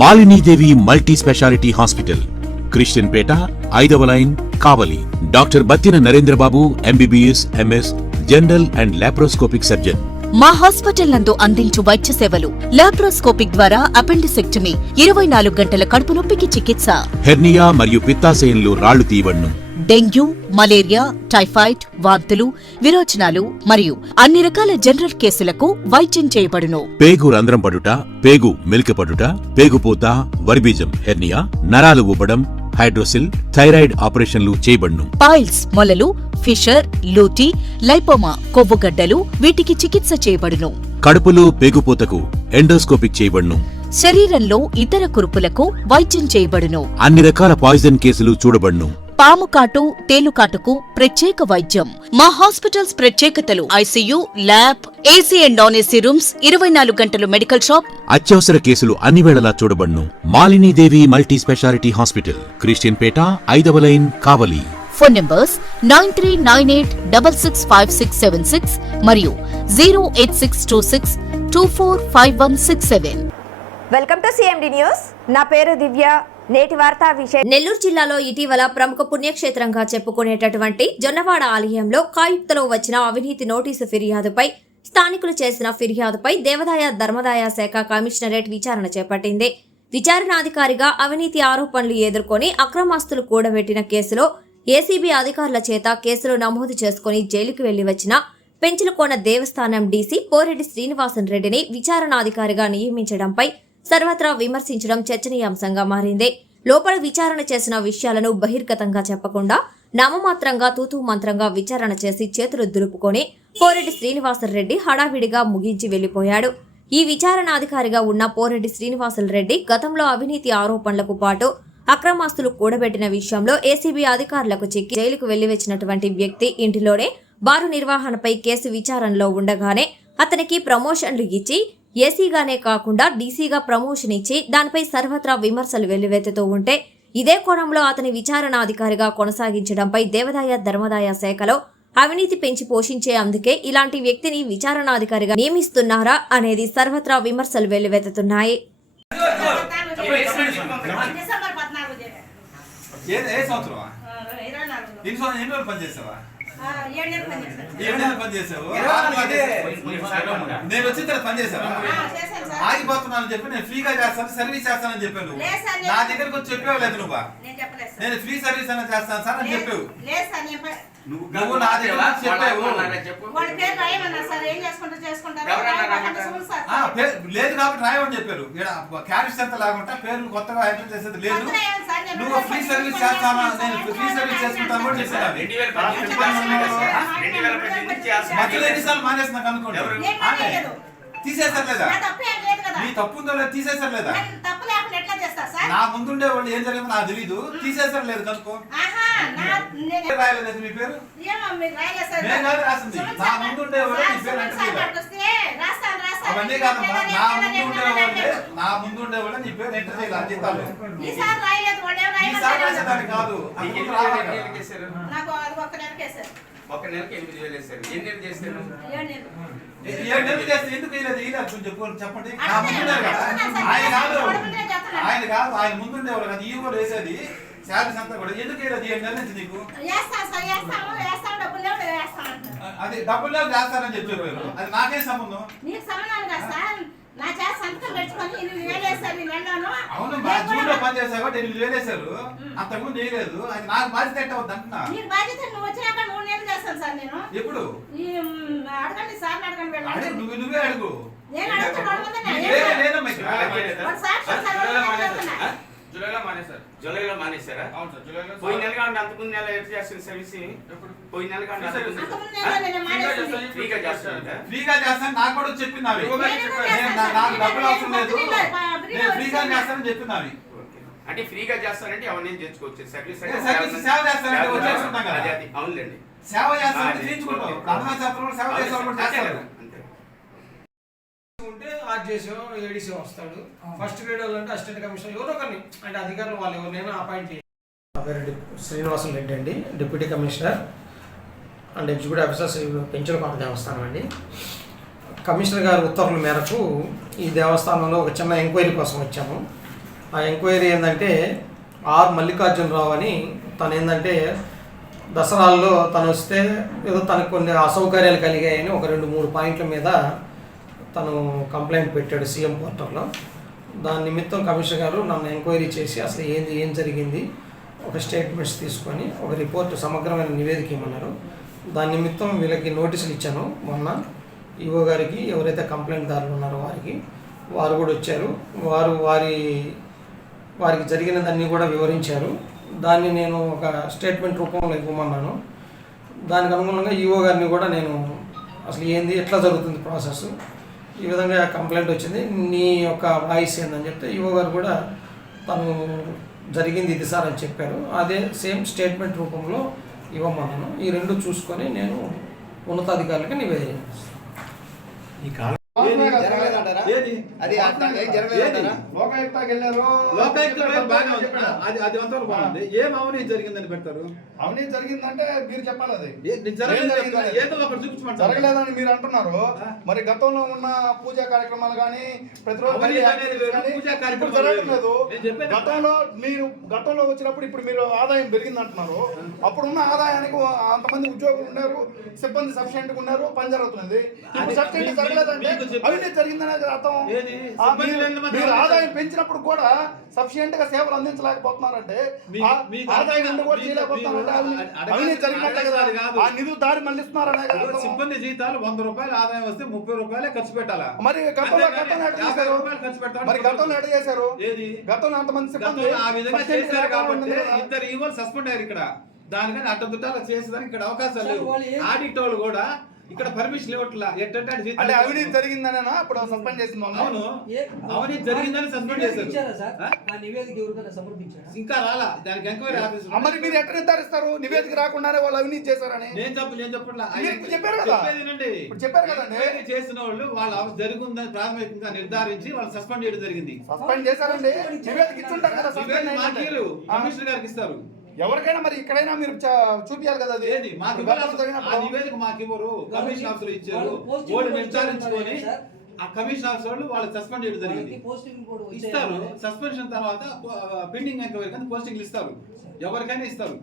Malinidevi multi speciality hospital, Christian Peta, 5వ line, Kavali. Doctor Battina Narendrababu, MBBS, MS, general and laparoscopic surgeon. మా hospital నందు అందించు వైద్య సేవలు: లాప్రోస్కోపిక్ ద్వారా అపెండిసెక్టమీ, 24 గంటల కడుపు నొప్పికి చికిత్స, హెర్నియా మరియు పిత్తాశయంలో రాళ్లు తీయబడును, డెంగ్యూ, మలేరియా, టైఫాయిడ్, వాంతులు, విరోచనాలు మరియు అన్ని రకాల జనరల్ కేసులకు వైద్యం చేయబడును. పేగు రంధ్రం పడుట, పేగు మెలికపడుట, పేగుపోత, వర్బీజం, హెర్నియా, నరాలు ఊపడం, హైడ్రోసిల్, థైరాయిడ్ ఆపరేషన్లు చేయబడును. పైల్స్, మొలలు, ఫిషర్, లూటీ, లైపోమా, కొవ్వుగడ్డలు, వీటికి చికిత్స చేయబడును. కడుపులో పేగుపోతకు ఎండోస్కోపిక్ చేయబడును. శరీరంలో ఇతర కురుపులకు వైద్యం చేయబడును. అన్ని రకాల పాయిజన్ కేసులు చూడబడును. పాము కాటు, తేలుకాటుకు ప్రత్యేక వైద్యం. మా హాస్పిటల్స్ ప్రత్యేకతలు: ICU, lab, AC and non AC rooms, 24 గంటలు మెడికల్ షాప్. అత్యవసర కేసులు అన్ని వేళలా చూడబడును. Malinidevi multi speciality hospital, Christian Peta, 5వ లైన్, కావలి. ఫోన్ నంబర్స్ 9398665676 మరియు 08626245167. Welcome to CMD news. నా పేరు దివ్య. నేటి వార్తా విషయం. నెల్లూరు జిల్లాలో ఇటీవల ప్రముఖ పుణ్యక్షేత్రంగా చెప్పుకునేటటువంటి జొన్నవాడ ఆలయంలో కాయుక్తలో వచ్చిన అవినీతి నోటీసు ఫిర్యాదుపై స్థానికులు చేసిన ఫిర్యాదుపై దేవాదాయ ధర్మాదాయ శాఖ కమిషనరేట్ విచారణ చేపట్టింది. విచారణాధికారిగా అవినీతి ఆరోపణలు ఎదుర్కొని అక్రమాస్తులు కూడబెట్టిన కేసులో ఏసీబీ అధికారుల చేత కేసులు నమోదు చేసుకుని జైలుకు వెళ్లి వచ్చిన పెంచులకోన దేవస్థానం డీసీ పోరెడ్డి శ్రీనివాసన్ రెడ్డిని విచారణాధికారిగా నియమించడంపై సర్వత్రా విమర్శించడం చర్చనీయాంశంగా మారింది. లోపల విచారణ చేసిన విషయాలను బహిర్గతంగా చెప్పకుండా నామమాత్రంగా తూతూ మంత్రంగా విచారణ చేసి చేతులు దులుపుకొని పోరెడ్డి శ్రీనివాసరెడ్డి హడావిడిగా ముగించి వెళ్లిపోయాడు. ఈ విచారణాధికారిగా ఉన్న పోరెడ్డి శ్రీనివాసరెడ్డి గతంలో అవినీతి ఆరోపణలకు పాటు అక్రమాస్తులు కూడబెట్టిన విషయంలో ఏసీబీ అధికారులకు చిక్కి జైలుకు వెళ్లి వచ్చినటువంటి వ్యక్తి ఇంటిలోనే బారు నిర్వహణపై కేసు విచారణలో ఉండగానే అతనికి ప్రమోషన్లు ఇచ్చి ఏసీగానే కాకుండా డీసీగా ప్రమోషన్ ఇచ్చి దానిపై సర్వత్రా విమర్శలు వెల్లువెత్తుతూ ఉంటే ఇదే కోణంలో అతని విచారణాధికారిగా కొనసాగించడంపై దేవాదాయ ధర్మాదాయ శాఖలో అవినీతి పెంచి పోషించే అందుకే ఇలాంటి వ్యక్తిని విచారణాధికారిగా నియమిస్తున్నారా అనేది సర్వత్రా విమర్శలు వెల్లువెత్తుతున్నాయి. నేను వచ్చిన తర్వాత పని చేసావా? ఆగిపోతున్నాను చెప్పి నేను ఫ్రీగా చేస్తాను, సర్వీస్ చేస్తానని చెప్పాను. నా దగ్గరకు వచ్చి చెప్పావు లేదు నువ్వు? నేను ఫ్రీ సర్వీస్ అని చేస్తాను సార్ అని చెప్పావు. నువ్వు నా దగ్గర చెప్పావు. లేదు కాబట్టి రాయమని చెప్పారు. క్యారెక్టర్స్ ఎంత లాగుంటా పేర్లు కొత్తగా ఎంటర్ చేసేది లేదు. నువ్వు ఫ్రీ సర్వీస్ చేస్తాను, నేను ఫ్రీ సర్వీస్ చేసుకుంటాను కూడా చెప్పాను. మధ్యలో ఎన్నిసార్లు మానేస్తున్నా కనుక్కోండి. తీసేసారు లేదా? నీ తప్పు ఉందో లేదా? తీసేసారు లేదా? నా ముందుండే వాళ్ళు ఏం జరిగిందో నాకు తెలీదు. తీసేసారు లేదు కనుక్కో. రాయలేదు మీ పేరు? నేను కాదు రాసింది. నా ముందుండే వాళ్ళు నీ పేరు ఎంటర్ అవన్నీ కాదమ్మా. నా ముందుండే వాళ్ళు నీ పేరు ఎంటర్ చేయాలి. జీతాలు ఈసారి రాసేదాన్ని కాదు. ఒక నెలకి 8,000 వేశారు. ఎన్ని నెలలు చేశారు? 7 నెలలు చేస్తే ఎందుకు చెప్పండి. నా ముందుండేవారు కదా ఆయన కాదు. ఆయన కాదు, ఆయన ముందుండేవారు కదా. ఈ కూడా వేసేది శాలరీస్ అంతా కూడా ఎందుకు వేయలేదు? 7 నెలల నుంచి నీకు అది డబ్బులు లేవు చేస్తారని చెప్పారు. అది నాకేం సంబంధం? అవును, మా జూన్లో పని చేసా కాబట్టి 8,000 వేశారు. అంతకుముందు చేయలేదు. అది నాకు బాధ్యత ఎట్టవద్దు అంటున్నా. ఎప్పుడు నువ్వే అడుగు. జూలైలో మానేశారా? అవును సార్, జూలైలో. పోయిన నెల కాకుండా అంతకుముందు నెల ఎట్లా చేస్తారు సర్వీస్? పోయిన నెల కాకుండా ఫ్రీగా చేస్తాను నాకు కూడా చెప్పినావి. నాకు డబ్బులు అవసరం లేదు, నేను ఫ్రీగా చేస్తానని చెప్పినావి. అంటే ఫ్రీగా చేస్తానంటే అవన్నీ తెచ్చుకోవచ్చు. సర్వీస్ సేవ చేస్తానంటే వచ్చేసుకుంటాం కదా. అవునులేండి, సేవ చేస్తానంటే తీర్చుకుంటాం. సేవ చేస్తారు. ఉంటే ఆర్జేసీ ఏడీసీ వస్తాడు. ఫస్ట్ గ్రేడ్ వాళ్ళు అంటే అసిస్టెంట్ కమిషనర్ ఎవరో కానీ అంటే అధికారులు వాళ్ళు ఎవరినైనా అపాయింట్ చేయాలి. నా పేరు శ్రీనివాసన్ రెడ్డి అండి, deputy commissioner and executive officer Penchalakona దేవస్థానం అండి. కమిషనర్ గారి ఉత్తర్వుల మేరకు ఈ దేవస్థానంలో ఒక చిన్న ఎంక్వైరీ కోసం వచ్చాము. ఆ ఎంక్వైరీ ఏంటంటే ఆర్ మల్లికార్జునరావు అని తను ఏంటంటే దసరాల్లో తను వస్తే ఏదో తనకు కొన్ని అసౌకర్యాలు కలిగాయని ఒక 2-3 పాయింట్ల మీద తను కంప్లైంట్ పెట్టాడు సీఎం పోర్టల్లో. దాని నిమిత్తం కమిషనర్ గారు నన్ను ఎంక్వైరీ చేసి అసలు ఏం జరిగింది ఒక స్టేట్మెంట్స్ తీసుకొని ఒక రిపోర్ట్ సమగ్రమైన నివేదిక ఇవ్వమన్నారు. దాని నిమిత్తం వీళ్ళకి నోటీసులు ఇచ్చాను మొన్న. ఈఓ గారికి ఎవరైతే కంప్లైంట్దారులు ఉన్నారో వారు కూడా వచ్చారు. వారికి జరిగినదన్నీ కూడా వివరించారు. దాన్ని నేను ఒక స్టేట్మెంట్ రూపంలో ఇవ్వమన్నాను. దానికి అనుగుణంగా ఈఓ గారిని కూడా నేను అసలు ఎట్లా జరుగుతుంది ప్రాసెస్, ఈ విధంగా కంప్లైంట్ వచ్చింది, నీ యొక్క వాయిస్ ఏందని చెప్తే ఈఓ గారు కూడా తను జరిగింది ఇది సార్ అని చెప్పారు. అదే సేమ్ స్టేట్మెంట్ రూపంలో ఇవ్వమన్నాను. ఈ రెండు చూసుకొని నేను ఉన్నతాధికారులకి నివేదిక ఏం అవినీతి జరిగిందని పెడతారు? అవినీతి జరిగిందంటే మీరు చెప్పాలి. అది జరగలేదని మీరు అంటున్నారు. మరి గతంలో ఉన్న పూజా కార్యక్రమాలు కానీ ప్రతిరోజు జరగట్లేదు. గతంలో వచ్చినప్పుడు ఇప్పుడు మీరు ఆదాయం పెరిగింది అంటున్నారు. అప్పుడున్న ఆదాయానికి అంతమంది ఉద్యోగులు ఉన్నారు, సిబ్బంది సఫిషియెంట్ గా ఉన్నారు, పని జరుగుతుంది. సఫిషియెంట్ జరగలేదంటే అవినీతి జరిగిందనేది అర్థం. మీరు ఆదాయం పెంచినప్పుడు కూడా సఫిషియెంట్ గా సేవలు అందించలేకపోతున్నారంటే, ఆదాయం కూడా చేయలేకపోతున్నారంటే అవినీతి జరిగినట్టే కదా. ఆ నిధులు దారి మళ్ళిస్తున్నారనే కదా. సిబ్బంది జీతాలు 100 రూపాయలు ఆదాయం వస్తే 30 రూపాయలు ఖర్చు పెట్టాలా? మరి గతంలో ఎట్ట చేశారు? గతంలో అంతమంది సిబ్బంది ఆ విధంగా చేశారు కాబట్టి 2 ఈవోలు సస్పెండ్ అయ్యారు. ఇక్కడ దానికని అడ్డదుట్టాలు చేసేదానికి ఇక్కడ అవకాశాలు లేవు. ఆడిట్ వాళ్ళు కూడా ఇక్కడ పర్మిషన్ ఇవ్వట్లా. అంటే అవినీతి జరిగిందనేనా అప్పుడు సస్పెండ్ చేసింది? అవును, అవినీతి జరిగిందని సస్పెండ్ చేశారు. ఇంకా రాలా దానికి ఎంక్వైరీ ఆఫీసర్. మరి మీరు ఎక్కడ నిర్ధారిస్తారు నివేదిక రాకుండానే వాళ్ళు అవినీతి చేశారని? నేను చెప్పట్లా. చెప్పారు కదా, చెప్పారు కదండి. చేసిన వాళ్ళు వాళ్ళ జరుగుందని ప్రాథమికంగా నిర్ధారించి వాళ్ళు సస్పెండ్ చేయడం జరిగింది. సస్పెండ్ చేశారండి. నివేదిక ఇచ్చుంటారు కదా, కమిషనర్ గారికి ఇస్తారు. ఎవరికైనా మరి ఇక్కడైనా మీరు చూపించాలి కదా. అది నివేదిక మాకు ఇవ్వరు, కమిషన్ ఆఫీసర్ ఇచ్చారు. వాళ్ళు నిర్ధారించుకొని ఆ కమిషన్ ఆఫీసర్ వాళ్ళు వాళ్ళు సస్పెండ్ చేయడం జరిగింది. ఇస్తారు. సస్పెన్షన్ తర్వాత పెండింగ్ ఎంక్వైరీ కానీ పోస్టింగ్లు ఇస్తారు, ఎవరికైనా ఇస్తారు.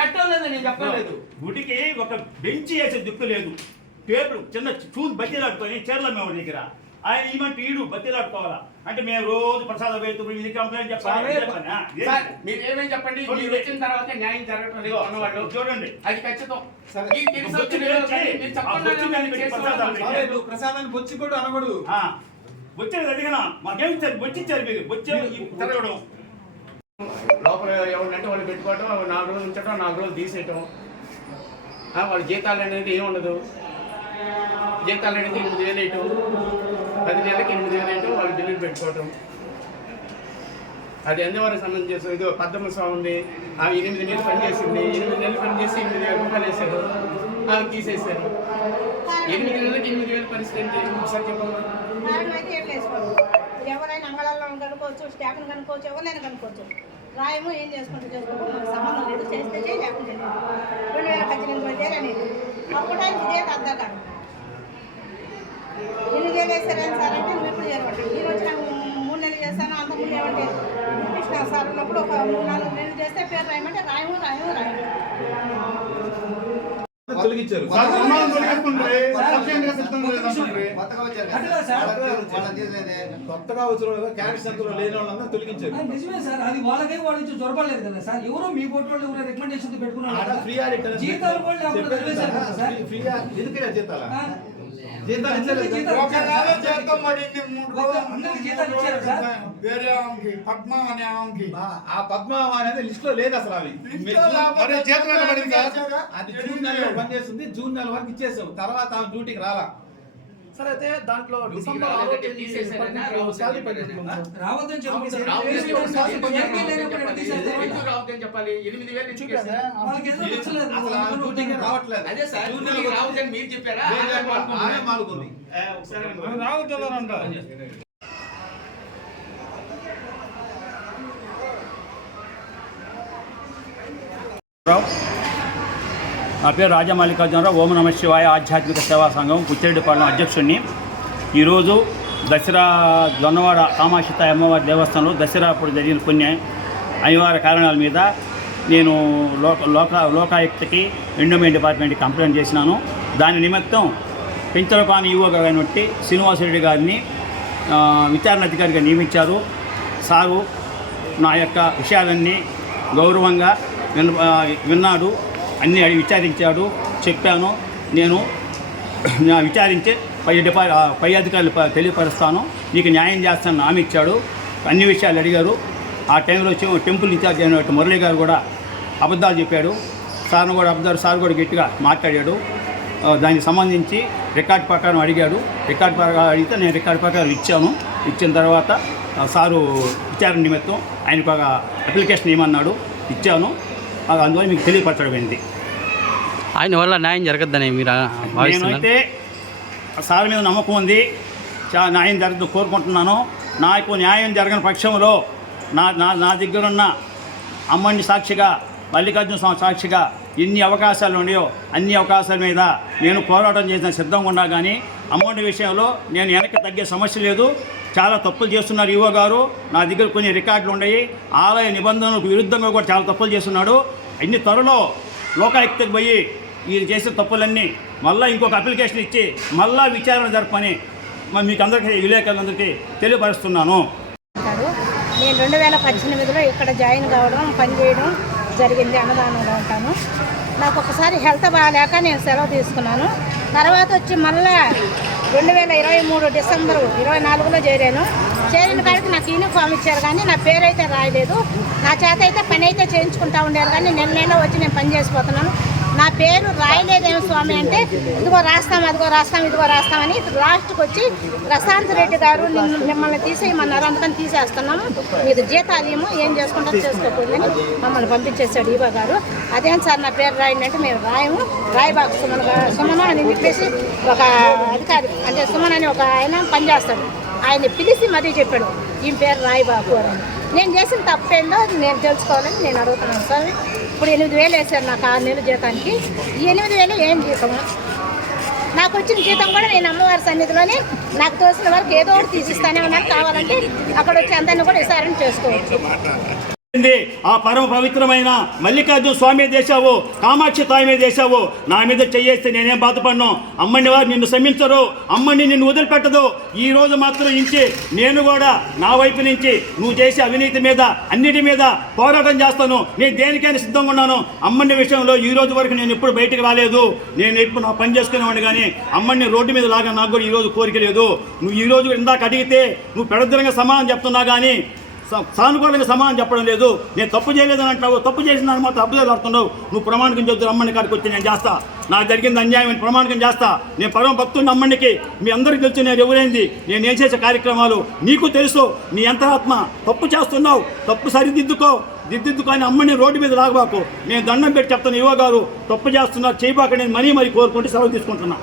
పెట్టలేదు, నేను చెప్పలేదు. గుడికి ఒక బెంచ్ వేసే దిక్కు లేదు, టేబుల్ చిన్న చూసి బతిలాడుకొని చీరల మేము దగ్గర ఆయన ఈమంటే ఈడు బతిలాడుకోవాలా అంటే మేము రోజు ప్రసాదం వేస్తూ ఇది కంప్లైంట్ చెప్పాలి. మీరు ఏమేమి చెప్పండి, మీరు వచ్చిన తర్వాత న్యాయం జరగటం లేదు అన్నవాళ్ళు చూడండి, అది ఖచ్చితం. ప్రసాదాన్ని బొచ్చి కూడా అనకూడదు. వచ్చేది అడిగినా మాకేం వచ్చిచ్చారు, మీరు వచ్చే తిరగడం లోపల ఎవరినంటే వాళ్ళు పెట్టుకోవటం, 4 రోజులు ఉంచడం, 4 రోజులు తీసేయటం. వాళ్ళ జీతాలు అనేది ఏముండదు. జీతాలు అనేది 8,000 వేయటం, 10 నెలలకి 8,000 వేయటం, వాళ్ళు బిల్లులు పెట్టుకోవటం. అది ఎంతవరకు సంబంధం చేస్తాం. ఇదో పద్మ స్వామి ఉంది, ఆమె 8 నెలలు పని చేసింది, 8 నెలలు పని చేసి 8,000 రూపాయలు వేసారు, ఆమె తీసేసారు. 8 నెలలకి 8,000 పరిస్థితి ఏంటి ఒకసారి చెప్పండి. ఎవరైనా అంగళాల్లో కనుక్కోవచ్చు, స్టాఫ్ని కనుక్కోవచ్చు, ఎవరైనా కనుక్కోవచ్చు. రాయము ఏం చేసుకోవచ్చు, మనకు సంబంధం లేదు, చేస్తే లేకుండా లేదు. 2018 చేయాలి అనేది అప్పుడు ఇదే అర్థం కాదు. ఎన్ని చేసేసారని సార్ అంటే నువ్వు ఎప్పుడు చేయమంటాడు. ఈ రోజు నాకు 3 నెలలు చేస్తాను, అంత ముందు ఏమంటే కృష్ణ సార్ ఉన్నప్పుడు ఒక 3-4 నెలలు చేస్తే పేరు రాయమంటే రాయము. తొలగించారు. కొత్తగా వచ్చిన క్యాడెట్స్ అంతా లేని వాళ్ళందరూ తొలగించారు. నిజమే సార్, అది వాళ్ళకే వాళ్ళు జొరపలేదు కదా సార్. ఎవరో మీ బోర్డు వాళ్ళు ఎవరైనా రికమెండేషన్ పెట్టుకున్నారు. ఫ్రీ ఆడిట్ జీతాలు కూడా ఫ్రీ ఎందుకు జీతాలా? ఆ పద్మ అనేది లిస్ట్ లో లేదు అసలు. అవి అది జూన్ నెలలో పనిచేస్తుంది, జూన్ నెల వరకు ఇచ్చేసాం. తర్వాత ఆమె డ్యూటీకి రాలా. సరే అయితే దాంట్లో డిసెంబర్ రావద్దని చెప్పాలి. 8,000 రావట్లేదు. అదే సార్ రావద్దని మీరు చెప్పారా? రావద్దన్నారంట. నా పేరు రాజా మల్లికార్జునరావు, ఓం నమ శివాయ ఆధ్యాత్మిక సేవా సంఘం కుచ్చేటిపాలెం అధ్యక్షుడిని. ఈరోజు దసరా జొన్నవాడ కామాక్షితాయి అమ్మవారి దేవస్థానంలో దసరా అప్పుడు జరిగిన కొన్ని అనివార్య కారణాల మీద నేను లోకాయుక్తకి ఎండోమెంట్ డిపార్ట్మెంట్కి కంప్లైంట్ చేసినాను. దాని నిమిత్తం పెంచలపాని ఈవో గారినట్టి శ్రీనివాసరెడ్డి గారిని విచారణ అధికారిగా నియమించారు. సారు నా యొక్క విషయాలన్నీ గౌరవంగా విన్నాడు, అన్నీ అడిగి విచారించాడు, చెప్పాను. నేను విచారించి పై అధికారులు తెలియపరుస్తాను, నీకు న్యాయం చేస్తానని హామీ ఇచ్చాడు. అన్ని విషయాలు అడిగారు. ఆ టైంలో టెంపుల్ ఇన్ఛార్జ్ అయినట్టు మురళి గారు కూడా అబద్ధాలు చెప్పాడు. సార్ కూడా గట్టిగా మాట్లాడాడు. దానికి సంబంధించి రికార్డ్ ప్రకారం అడిగాడు. రికార్డ్ ప్రకారం అడిగితే నేను రికార్డ్ ప్రకారం ఇచ్చిన తర్వాత సారు విచారణ నిమిత్తం ఆయనకు ఒక అప్లికేషన్ ఇవ్వమన్నాడు, ఇచ్చాను. అందువల్ల మీకు తెలియపరచడం. ఆయన వల్ల న్యాయం జరగద్దని మీరు నేనైతే సార్ మీద నమ్మకం ఉంది, న్యాయం జరగదు కోరుకుంటున్నాను. నాకు న్యాయం జరగని పక్షంలో నా దగ్గరున్న అమ్మని సాక్షిగా, మల్లికార్జున స్వామి సాక్షిగా ఎన్ని అవకాశాలు ఉన్నాయో అన్ని అవకాశాల మీద నేను పోరాటం చేసిన సిద్ధంగా ఉన్నా. కానీ అమౌంట్ విషయంలో నేను వెనక్కి తగ్గే సమస్య లేదు. చాలా తప్పులు చేస్తున్నారు ఈవో గారు. నా దగ్గర కొన్ని రికార్డులు ఉన్నాయి. ఆలయ నిబంధనలకు విరుద్ధంగా కూడా చాలా తప్పులు చేస్తున్నాడు. ఇన్ని త్వరలో లోకాయుక్తకు పోయి వీళ్ళు చేసే తప్పులన్నీ మళ్ళీ ఇంకొక అప్లికేషన్ ఇచ్చి మళ్ళీ విచారణ జరపని మీకు అందరికీ విలేకరులందరికీ తెలియపరుస్తున్నాను. నేను 2018లో ఇక్కడ జాయిన్ కావడం, పనిచేయడం జరిగింది. అన్నదానంలో ఉంటాను. నాకు ఒకసారి హెల్త్ బాగాలేక నేను సెలవు తీసుకున్నాను. తర్వాత వచ్చి మళ్ళీ 2023 డిసెంబర్ 24లో చేరాను. చేరిన కాడికి నాకు యూనిఫామ్ ఇచ్చారు, కానీ నా పేరు అయితే రాయలేదు. నా చేత అయితే పని అయితే చేయించుకుంటా ఉండారు, కానీ నెలలో వచ్చి నేను పని చేసిపోతున్నాను. నా పేరు రాయలేదేమో స్వామి అంటే, ఇదిగో రాస్తాం, అదిగో రాస్తాం, ఇదిగో రాస్తామని లాస్ట్కి వచ్చి ప్రశాంత్ రెడ్డి గారు మిమ్మల్ని తీసేయమన్నారు, అందుకని తీసేస్తున్నాము, మీరు జీతాలు ఏం చేసుకుంటారో చేసుకోకూడదని మమ్మల్ని పంపించేశాడు ఈవో గారు. అదేం సార్ నా పేరు రాయండి అంటే, మేము రాయబాకు సుమను అని చెప్పేసి ఒక అధికారి, అంటే సుమన్ అని ఒక ఆయన పనిచేస్తాడు, ఆయన పిలిచి మరీ చెప్పాడు ఈ పేరు రాయబాకు అని. నేను చేసిన తప్పేందో నేను తెలుసుకోవాలని నేను అడుగుతున్నాను సార్. ఇప్పుడు 8,000 వేశారు నాకు 6 నెలల జీతానికి. ఈ 8,000 ఏం జీతము? నాకు వచ్చిన జీతం కూడా నేను అమ్మవారి సన్నిధిలోనే నాకు తోసిన వరకు ఏదో ఒకటి తీసిస్తానే ఉన్నాను. కావాలంటే అక్కడ వచ్చి అందరినీ కూడా విచారణ చేసుకోవచ్చు. ఆ పరమ పవిత్రమైన మల్లికార్జున స్వామి చేశావు, కామాక్షి తాయి మీద చేశావు. నా మీద చెయ్యేస్తే నేనేం బాధపడను. అమ్మని వారు నిన్ను క్షమించరు, అమ్మని నిన్ను వదిలిపెట్టదు. ఈ రోజు మాత్రం నుంచి నేను కూడా నా వైపు నుంచి నువ్వు చేసే అవినీతి మీద అన్నిటి మీద పోరాటం చేస్తాను. నేను దేనికైనా సిద్ధంగా ఉన్నాను. అమ్మని విషయంలో ఈ రోజు వరకు నేను ఎప్పుడు బయటకు రాలేదు. నేను ఎప్పుడు నా పని చేసుకునేవాడిని, కానీ అమ్మని రోడ్డు మీద లాగా నాకు కూడా ఈరోజు కోరిక లేదు. నువ్వు ఈరోజు ఇందాక అడిగితే నువ్వు పెడద్దరంగా సమాధానం చెప్తున్నా, కానీ సానుకూలంగా సమాధానం చెప్పడం లేదు. నేను తప్పు చేయలేదని అంటావు, తప్పు చేసిన దాన్ని మాత్రం అబ్జర్వ్ ఆడుతున్నావు. నువ్వు ప్రమాణికం చెబుతూ అమ్మని కాడికి వచ్చి నేను చేస్తా, నాకు జరిగింది అన్యాయం ప్రమాణికం చేస్తా. నేను పరమ భక్తుడిని అమ్మనికి. మీ అందరికీ తెలుసు నేను ఎవరైంది, నేను ఏం చేసే కార్యక్రమాలు నీకు తెలుసు. నీ అంతరాత్మ తప్పు చేస్తున్నావు, తప్పు దిద్దుకొని అమ్మని రోడ్డు మీద లాగబాకు. నేను దండం పెట్టి చెప్తాను ఈవో గారు, తప్పు చేస్తున్నారు చేయబాక. నేను మరీ కోరుకుంటూ సెలవు తీసుకుంటున్నా.